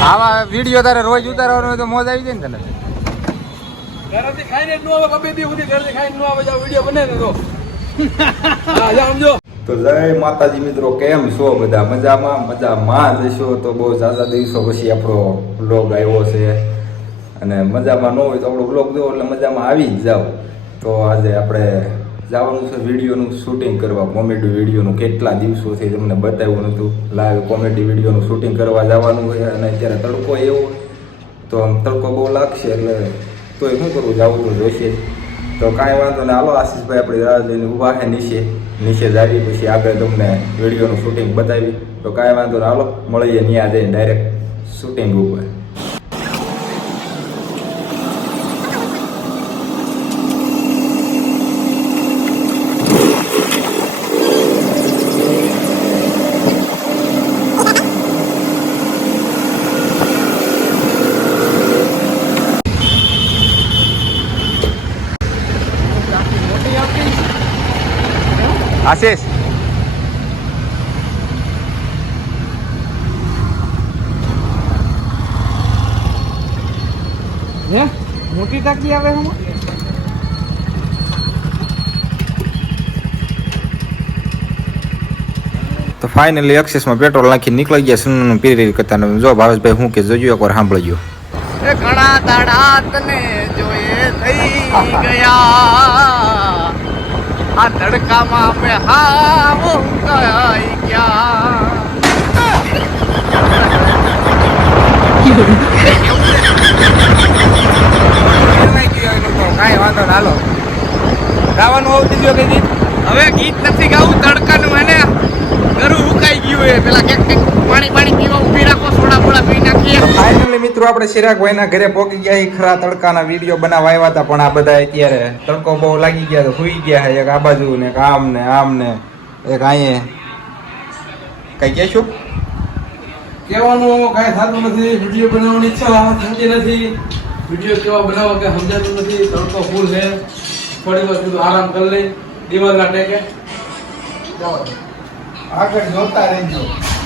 આવા વીડિયો તારે રોજ ઉતારવાનો હોય તો મોજ આવી જાય ને તને. ઘરેથી ખાઈને નો આવે કબે દી સુધી ઘરેથી ખાઈને નો આવે જાવ વીડિયો બને ને તો હા જા સમજો. તો જય માતાજી મિત્રો કેમ છો બધા? મજામાં? મજામાં જશો તો બહુ ઝાઝા દિવસો પછી આપણો બ્લોગ આવ્યો છે. અને મજામાં ન હોય તો આપણો બ્લોગ દો એટલે મજામાં આવી જ જાવ તો આજે આપણે જવાનું છે, વિડીયોનું શૂટિંગ કરવા કોમેડી વિડીયોનું. કેટલા દિવસોથી તમને બતાવ્યું નહોતું લાઈવ કોમેડી વિડીયોનું શૂટિંગ કરવા જવાનું હોય અને અત્યારે તડકો એવો તો આમ તડકો બહુ લાગશે એટલે તોય શું કરવું જવું તો જોઈશે તો કાંઈ વાંધો ને હાલો, આશીષભાઈ આપણે રાહ જોઈને ઊભા છે નીચે. નીચે જાવી પછી આગળ તમને વિડીયોનું શૂટિંગ બતાવી. તો કાંઈ વાંધો ને હાલો, મળીએ ત્યાં જઈને ડાયરેક્ટ શૂટિંગ ઉપર. આશીષ હે મોટી ટાંકી આવે હમ તો ફાઇનલી એક્સેસમાં પેટ્રોલ નાખી નીકળી ગયા સુનનું પીરી કરતા જો ભાવેશભાઈ હું કે જોજો એકવાર સાંભળજો એ ઘણા દાડા તને જોયે થઈ ગયા આ તડકામાં આપણે હાવ કઈ ગયા. કાંઈ વાંધો ના હાલો. ગાવાનું આવતી જો ગીત? હવે ગીત નથી ગાવું તડકાનું એને ગરું ઉકાઈ ગયું એ પેલા ક્યાંક ક્યાંક પાણી પાણી પીવા ઊભી રાખો સોડા બોડા પી નાખીએ. ફાઇનલી મિત્રો આપણે ચિરાગભાઈના ઘરે પહોંચી ગયા ખરા તડકાના વીડિયો બનાવવા આવ્યા હતા પણ આ બધા અત્યારે તડકો બહુ લાગી ગયા તો સુઈ ગયા છે એક આ બાજુ ને એક આમ ને આમ ને એક આયે કઈ કહેશું? કહેવાનું કાંઈ થતું નથી વીડિયો બનાવવાની ઈચ્છા થતી નથી. વીડિયો કેવા બનાવો કે સમજાતું નથી તડકો ફૂલ છે. થોડી વાર કીધું આરામ કરી લઈ દિવાલના ટેકે. જાઓ આગળ જોતા રહેજો.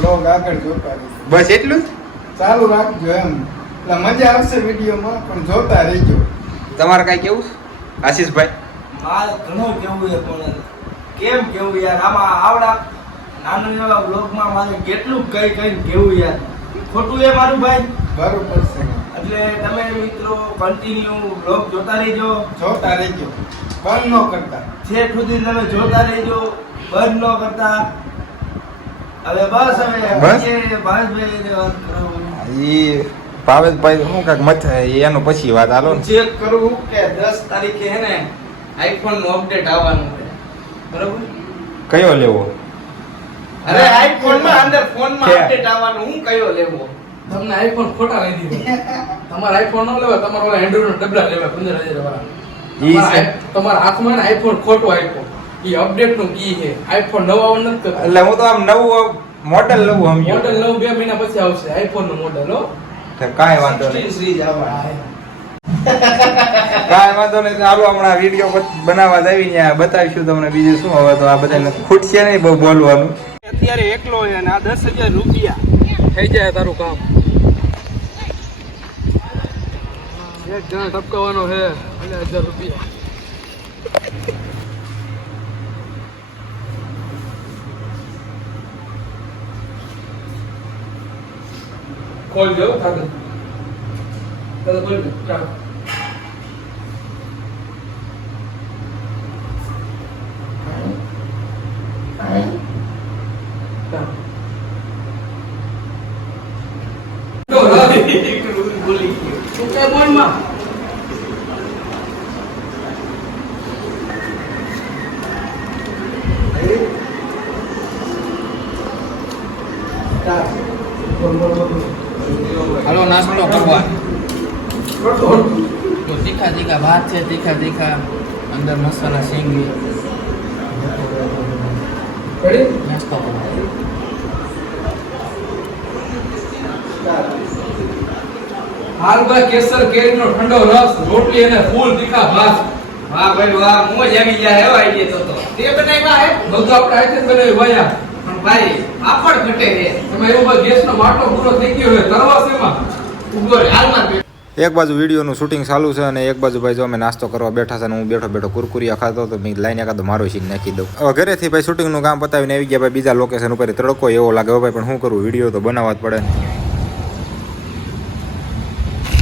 બ્લોગ આગળ જોતા રહેજો. બસ એટલું જ? ચાલુ રાખજો એમ. એટલે મજા આવશે વિડીયોમાં પણ જોતા રહેજો. તમારે કઈ કેવું છે? આશીષભાઈ? મારે ઘણું કેવું છે પણ કેમ કેવું યાર? આમાં આવડા નાના એવા બ્લોગમાં મારે કેટલું કઈ કઈ કેવું યાર? ખોટું એ મારું ભાઈ? બરોબર છે. એટલે તમે મિત્રો કન્ટિન્યુ બ્લોગ જોતા રહેજો. જોતા રહેજો. બંધ ન કરતા. છેક સુધી તમે જોતા રહેજો. બંધ ન કરતા. હવે બસ હવે બસ? આજે ભાવેશભાઈને વાત કરાવું. ઈ ભાવેશભાઈ શું કાંઈક મત એનું પછી વાત હાલો ને. ચેક કરવું કે દસ તારીખે હે ને આઈફોનનું અપડેટ આવવાનું છે. બરોબર? કયો લેવો? અરે આઈફોનમાં અંદર ફોનમાં અપડેટ આવવાનું હું કયો લેવો? તમને આઈફોન ખોટા લઈ દીધો. તમારે આઈફોન ન લેવા તમારે ઓલા એન્ડ્રોઈડ ડબલા લેવા પંદર હજાર વાળા. ઈ તમારા તમારા હાથમાં ને આઈફોન ખોટો આઈફોન ઈ અપડેટનું કી છે. આઈફોન નવા નથી કરતા. એટલે હું તો આમ નવું મોડેલ લઉં આમ મોડેલ નવું બે મહિના પછી આવશે આઈફોનનું મોડેલ હો. તો કાંઈ વાંધો નહીં. 16 સિરીઝ આવવાની કાંઈ વાંધો નહીં ચાલો હમણાં વીડિયો બનાવવા જાવી આ બતાવીશું તમને બીજું શું હવે તો આ બધાને ખૂટશે નહીં બહુ બોલવાનું. અત્યારે એકલો છે અને આ દસ હજાર રૂપિયા. થઈ જાય તારું કામ. એક જણ ટપકાવાનો છે અને હજાર રૂપિયા. ખોલ દો કાગળ. કાગળ ખોલ ચાલો ચાલો બોલી તું કઈ બોલમાં હાલો નાસ્તો કરવા કરતો તો તીખા તીખા ભાત છે તીખા તીખા અંદર મસાલા નાસ્તો કરવા કેસર કેરીનો ઠંડો રસ રોટલી અને ફૂલ તીખા ભાત. વાહ ભાઈ વાહ મોજ આવી ગયા એવો આઈડિયા તો તો બનાવ્યા હે? બધું આપણે આઈટમ બનાવ્યું ભાઈ આ. ભાઈ આપણ ઘટે છે તમે એવું ગેસનો વાટો પૂરો થઈ ગયો હોય તરવા શેમાં હાલમાં એક બાજુ વિડીયોનું શૂટિંગ ચાલુ છે અને એક બાજુ ભાઈ જો અમે નાસ્તો કરવા બેઠા છે અને હું બેઠો બેઠો કુરકુરિયા ખાતો તો મેં લાઈને એકાદો મારો સીન નાખી દઉં. હવે ઘરેથી ભાઈ શૂટિંગનું કામ પતાવીને આવી ગયા ભાઈ બીજા લોકેશન ઉપર તડકો એવો લાગે ભાઈ પણ શું કરું? વીડિયો તો બનાવવા જ પડે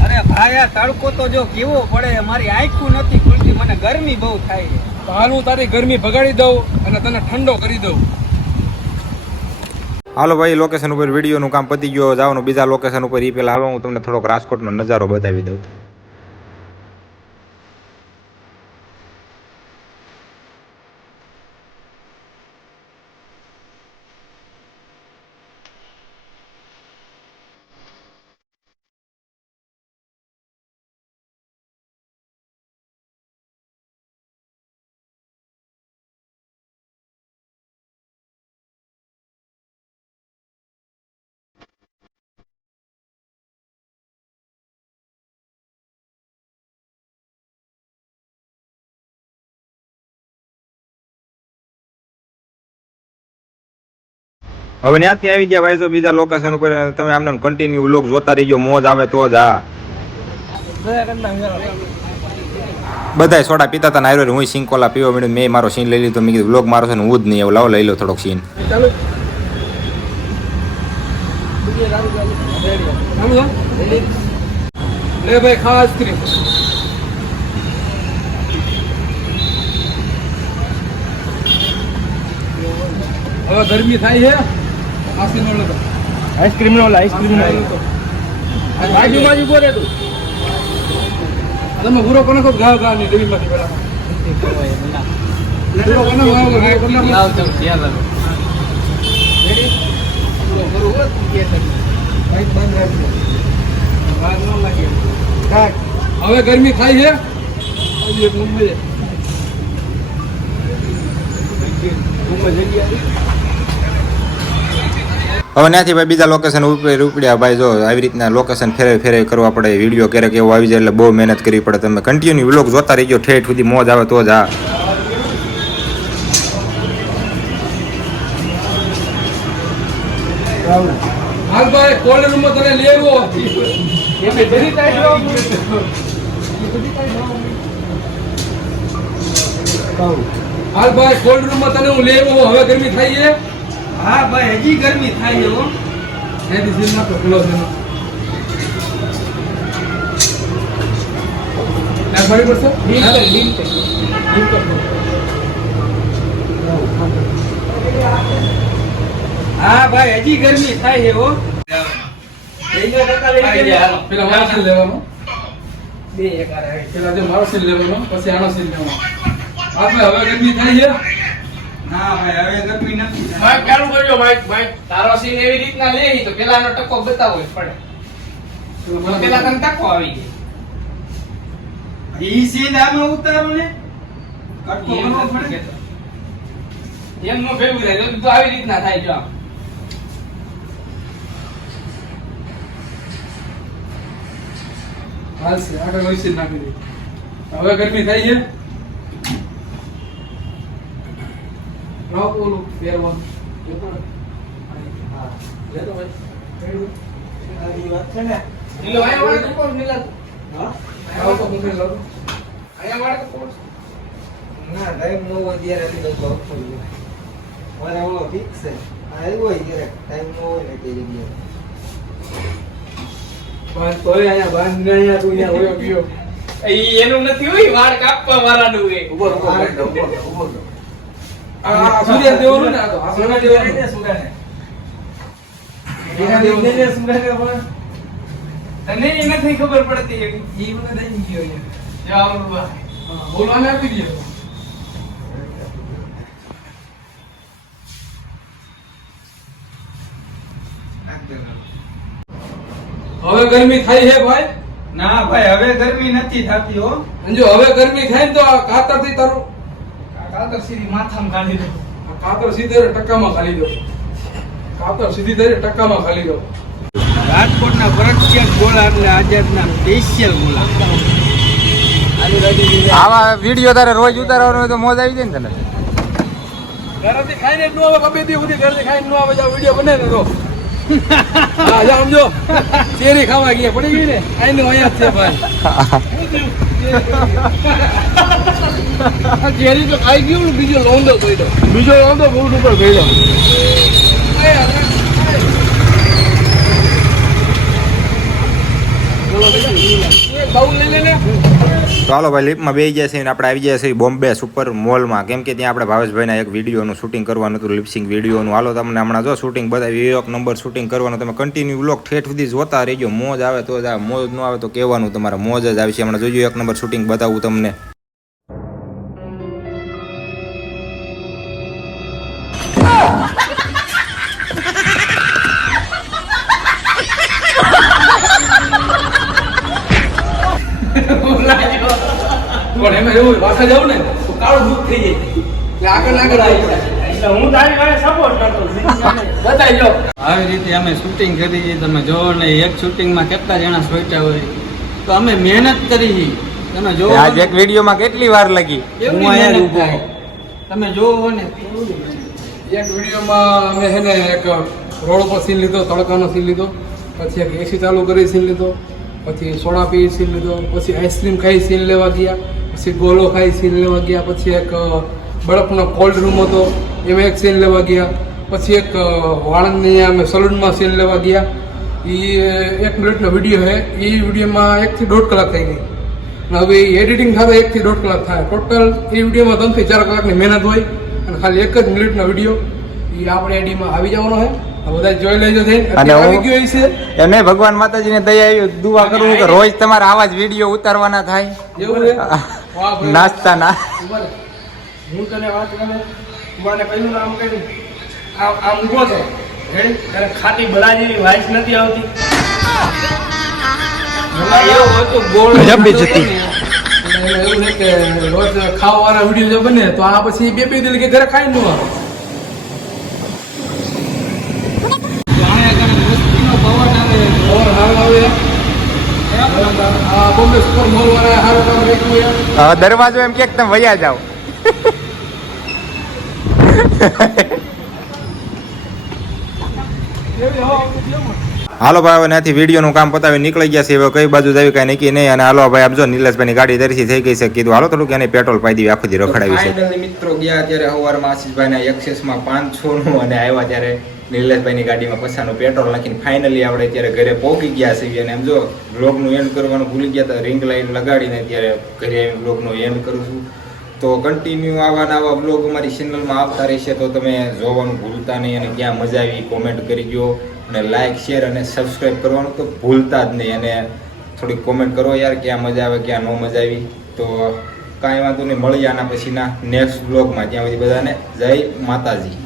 અરે ભાઈ આ તડકો તો જો કેવો પડે મારી આંખું નથી ખુલતી મને ગરમી બહુ થાય તો હાલ હું તારી ગરમી ભગાડી દઉં અને તને ઠંડો કરી દઉં. હાલો ભાઈ લોકેશન ઉપર વિડીયોનું કામ પતી ગયો. જવાનું બીજા લોકેશન ઉપર. એ પહેલાં હાલો, હું તમને થોડોક રાજકોટનો નજારો બતાવી દઉં. હવે ત્યાંથી આવી ગયા ભાઈ તો બીજા લોકેશન ઉપર તમે આમને કન્ટિન્યુ વ્લોગ જોતા રહીજો, મોજ આવે તો જ આ બધા સોડા પીતા હતા નાયરો હું સિંગ કોલા પીવો મેડમ મેં મારો સીન લઈ લીધો. મેં કીધું વ્લોગ મારો છે ને હું જ નહીં એવું લાવો, લઈ લો થોડોક સીન ગરમી થાય છે. આઈસ્ક્રીમ નો આઈસ્ક્રીમ નો બાજુ બાજુમાં જ ઊભો રહે તું. તમે પૂરો કોને ખો ગાવ ગાવની દેવી માંથી પેલા. પૂરો કોને ગાવ ચાલ ખ્યાલ આવે હવે ગરમી થાય છે? મુંબઈ હવે ત્યાંથી ભાઈ બીજા લોકેશન ઉપર ઉપડ્યા ભાઈ જો આવી રીતના લોકેશન ફેરવી ફેરવી કરવા પડે વીડિયો ક્યારેક એવો આવી જાય એટલે બહુ મહેનત કરવી પડે. તમે કન્ટિન્યુ વ્લોગ જોતા રહીજો ઠેઠ સુધી મોજ આવે તો જ આ. હાલ ભાઈ કોલ્ડ રૂમ તને લેવો. હાલ ભાઈ કોલ્ડ રૂમ તને હું લેવો હવે ગરમી થઈ છે. હા ભાઈ હજી ગરમી થાય એવો હો. એથી સીલ નાખો છે. પડશે હા, ભાઈ હજી ગરમી થાય હાલો. પેલા મારો સીલ લેવાનો. બે પેલા જે મારો સીલ લેવાનો પછી આનો સીલ લેવાનો. આપડે હવે ગરમી થાય છે. ભાઈ હવે ગરમી નથી. માઈક ચાલુ કરજો માઈક માઈક તારો સીન એવી રીતના લે તો પેલાનો ટકો બતાવો જ પડે. પેલા તને ટકો આવી ગઈ ઈ સીન આમાં ઉતારો ને? કટકો એમ પડે? એમ નો ભેગું થાય તો આવી રીતના થાય જો આમ. હાલશે આગળ હોય નાખી દે. હવે ગરમી થાય છે? લાવો ઓલું પહેરવાનું લેતો પણ હા લેતો ભાઈ આ વાત છે ને નીલો આયા વાળા કોણ નીલા? હા લાવો તો મુખે લો આયા વાળા કોણ? ના ટાઈમ નો હોય ત્યારે લીધો તો ઓછો લ્યો. મારે ઓલો ફિક્સ છે આવ્યો હોય ત્યારે ટાઈમ નો હોય ને તે જગ્યાએ બાંધ અહીંયા તું અહીંયા હોયો ગયો એનું નથી હોય વાળ કાપવા વાળાનું હોય ઊભો ઊભો ઊભો ઊભો સૂર્ય દેવાનું ને આ તો સૂર્ય દેવાનું સુગાને, સુગાને. એના દેવાનું. એને સુગાને પણ તને ઈ નથી ખબર પડતી એની. મને દઈ ગયો અહીંયા. જો આમ બોલવાને આપી દે હવે ગરમી થઈ છે ભાઈ ના ભાઈ હવે ગરમી નથી થતી હો જો હવે ગરમી થાય ને તો કાતરથી તારું કાતર સીધી માથામાં કાઢી દો. કાતર સીધે ટક્કામાં ખાલી દો. કાતર સીધી ધરે ટક્કામાં ખાલી દો. રાજકોટના પ્રખ્યાત ગોળા એટલે આઝાદના સ્પેશિયલ ગોળા. આવા વીડિયો તારે રોજ ઉતારવાનો હોય તો મોજ આવી જાય ને તને. ઘરેથી ખાઈને ન આવે કબે દી સુધી ઘરેથી ખાઈને ન આવે જાવ વીડિયો બને ને તો હા જા સમજો. ચેરી ખાવા ગયા પડી ગઈ ને? આઈને અહીંયા છે ભાઈ. આ ચેરી તો ખાઈ ગયું બીજો લોંદો પડ્યો. બીજો લોંદો ફૂટ ઉપર પડ્યો બોલો બીજું એક બાઉલ લઈ લે ને. તો હાલો ભાઈ લિફ્ટમાં બેસી ગયા છે અને આપણે આવી ગયા છીએ બોમ્બે સુપર મોલમાં. કેમ કે ત્યાં આપણે ભાવેશભાઈના એક વિડીયોનું શૂટિંગ કરવાનું હતું લિપસિંગ વિડીયોનું. હાલો તમને હમણાં જો શૂટિંગ બતાવી એક નંબર શૂટિંગ કરવાનું. તમે કન્ટિન્યુ બ્લોક ઠેઠ સુધી જોતા રહેજો. મોજ આવે તો જ આવે મોજ ન આવે તો કહેવાનું તમારે. મોજ જ આવશે હમણાં જોજો એક નંબર શૂટિંગ બતાવું તમને. એમાં એવું પાછા ને તો કાળું દૂધ થઈ જાય. એટલે આગળ આગળ આવી જાય. એટલે હું તારી વાળે સપોર્ટ કરતો બતાવી જો આવી રીતે અમે શૂટિંગ કરી તમે જોવો ને એક શૂટિંગમાં કેટલા જણા સોચ્યા હોય. તો અમે મહેનત કરી તમે જોવો આજ એક વિડીયોમાં કેટલી વાર લાગી? હું અહીંયા ઊભો તમે જોવો ને. એક વિડીયોમાં અમે છે ને એક રોડ પર સીન લીધો તડકાનો સીન લીધો. પછી એક એસી ચાલુ કરી સીન લીધો. પછી સોડા પી સીન લીધો. પછી આઈસ્ક્રીમ ખાઈ સીન લેવા ગયા. પછી ગોલો ખાઈ સીન લેવા ગયા પછી એક બરફનો કોલ્ડ રૂમ હતો એમાં એક સીન લેવા ગયા પછી એક વાળંદની અમે સલૂનમાં સીન લેવા ગયા. એ એક મિનિટનો વીડિયો છે એ વિડીયોમાં એકથી દોઢ કલાક થઈ ગઈ. અને હવે એડિટિંગ થતા એકથી દોઢ કલાક થાય. ટોટલ એ વિડીયોમાં ત્રણથી ચાર કલાકની મહેનત હોય અને ખાલી એક જ મિનિટનો વીડિયો. એ આપણે એડીમાં આવી જવાનો છે આ બધા જોઈ લેજો થઈને અને ભગવાન માતાજીને દયા આવી દુઆ કરું કે રોજ તમારા આવા જ વીડિયો ઉતારવાના થાય. એવું. નાસ્તા ના. હું તને વાત કરું મને કયું નામ કર્યું આમ આમ ઊભો છે તને ખાટી બળા જેવી વાઇસ નથી આવતી. એવું હોય તો ગોળ. એવું છે કે રોજ ખાવાવાળા વીડિયો જો બને તો આ પછી બે બે દિલ કે ઘરે ખાઈ ન આવે. આવે ઓર હાલ આવે. દરવાજો એમ કે તમે વયા જાઓ. હાલો ભાઈ હવે ત્યાંથી વિડીયોનું કામ પતાવી નીકળી ગયા છે હવે કઈ બાજુ જાવી કાંઈ નક્કી નહીં. અને હાલો ભાઈ આપજો નિલેશભાઈની ગાડી દરસી થઈ ગઈ છે. કીધું હાલો થોડુંક એને પેટ્રોલ પાઈ દીધી આખું રખડાવી છે. મિત્રો ગયા ત્યારે સવારમાં આશીષભાઈના એક્સેસમાં પાંચસો નું અને આવ્યા ત્યારે નિલેશભાઈની ગાડીમાં પછાનું પેટ્રોલ નાખીને ફાઇનલી આપણે ત્યારે ઘરે પહોંચી ગયા છીએ અને એમ જો બ્લોગનું એન્ડ કરવાનું ભૂલી ગયા હતા રિંગ લાઈન લગાડીને ત્યારે ઘરે બ્લોગનું એન્ડ કરું છું. તો કન્ટિન્યુ આવા ને આવા બ્લોગ અમારી ચેનલમાં આવતા રહેશે તો તમે જોવાનું ભૂલતા નહીં અને ક્યાં મજા આવી કોમેન્ટ કરી દો અને લાઇક શેર અને સબસ્ક્રાઈબ કરવાનું તો ભૂલતા જ નહીં અને થોડીક કોમેન્ટ કરો યાર ક્યાં મજા આવે, ક્યાં ન મજા આવી. તો કાંઈ વાંધો નહીં મળી આના પછીના નેક્સ્ટ બ્લોગમાં ત્યાં સુધી બધાને જય માતાજી.